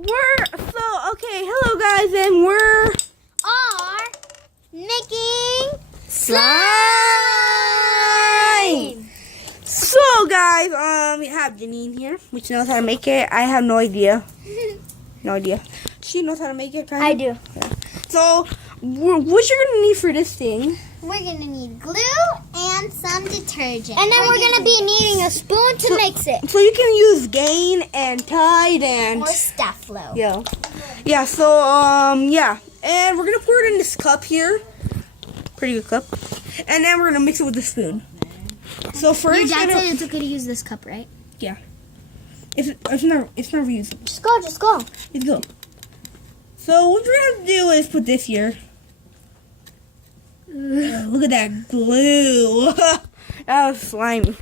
Hello guys, and we're making slime. So guys, we have Janine here, which knows how to make it. I have no idea. No idea. She knows how to make it. I do. Yeah. So, what you're gonna need for this thing? We're gonna need glue and some detergent. And then we're gonna be needing a spoon to mix it. So you can use Gain and Tide and Or Staflo. yeah. So yeah, and we're gonna pour it in this cup here. Pretty good cup. And then we're gonna mix it with the spoon. So first, Your dad said it's okay to use this cup, right? yeah. It's not reusable. Just go. Let's go. So what we're gonna do is put this here. Look at that glue. That was slimy.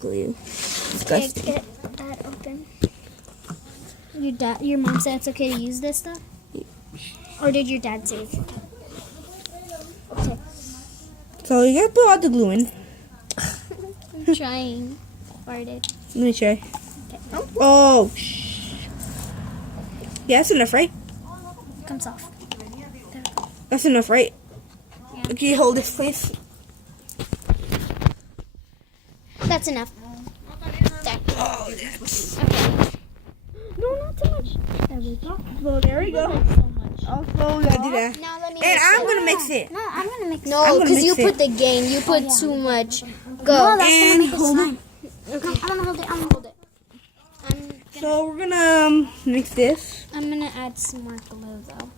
Glue. Disgusting. Get that open. Your mom said it's okay to use this stuff? Or did your dad say it's okay? Okay. So you gotta put all the glue in. I'm trying. Farted. Let me try. Okay. Oh. Yeah, that's enough, right? It comes off. That's enough, right? Yeah. Okay, hold this, please. That's enough. There. Oh, yes. Okay. No, not too much. There we go. So there we go. So much. Also, we gotta do that. Now let me And mix I'm it. gonna mix it. No, I'm gonna mix it. I'm No, gonna because you mix put it. the gain. You put too much. Go. No, that's gonna make it slime. Okay. I'm gonna hold it. So we're gonna mix this. I'm gonna add some more glue though.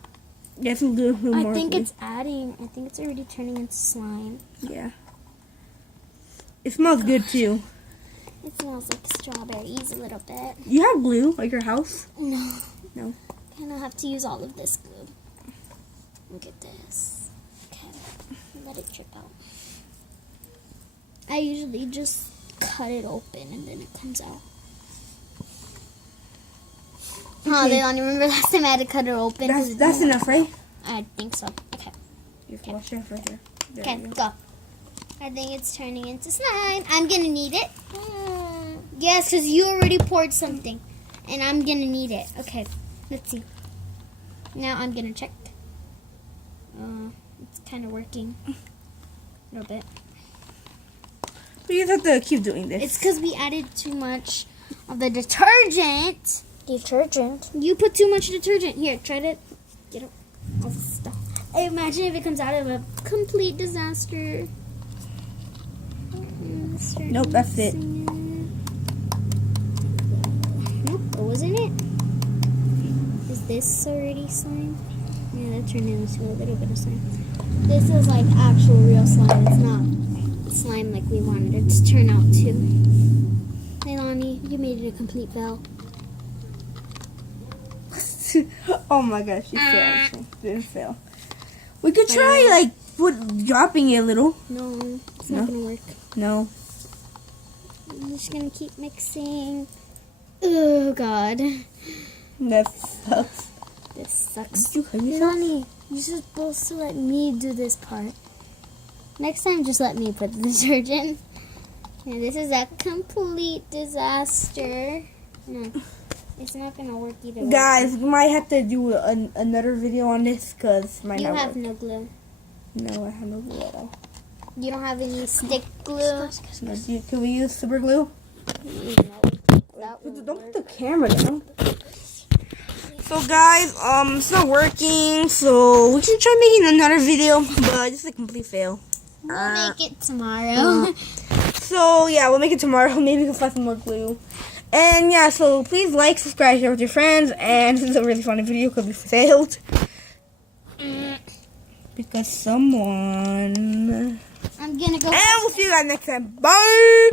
Yeah, some glue. I think it's already turning into slime. Yeah. It smells good too. It smells like strawberries a little bit. You have glue like your house? No. No. And I'll have to use all of this glue. Look at this. Okay. Let it drip out. I usually just cut it open and then it comes out. Oh, Leilani, remember last time I had to cut it open? That's enough, right? I think so. Okay. You have to wash it right there. There Okay, you go. go. I think it's turning into slime. I'm gonna need it. Yes, because you already poured something. And I'm gonna need it. Okay, let's see. Now I'm gonna check. It's kind of working. A little bit. But you have to keep doing this. It's because we added too much of the detergent. Detergent? You put too much detergent. Here, try to get all the stuff. Imagine if it comes out of a complete disaster. Nope, that's it. Nope, that wasn't it. Is this already slime? Yeah, that turned into a little bit of slime. This is like actual real slime. It's not slime like we wanted it to turn out to. Leilani, you made it a complete bell. Oh my gosh, she failed. She didn't fail. We could try like dropping it a little. No, it's not gonna work. No. I'm just gonna keep mixing. Oh God, That sucks. this sucks. Did you hurt yourself? Leilani, you're supposed to let me do this part. Next time, just let me put the detergent. Yeah, this is a complete disaster. No, it's not gonna work either way. Guys, we might have to do another video on this because my You have no glue. No, I have no glue at all. You don't have any stick glue. No, can we use super glue? Don't put the camera down. So guys, it's not working, so we can try making another video, but it's a complete fail. We'll make it tomorrow. So yeah, we'll make it tomorrow. Maybe we can find some more glue. And yeah, so please like, subscribe, share with your friends, and this is a really funny video because we failed. Because someone... I'm gonna go. And we'll see you guys next time. Bye!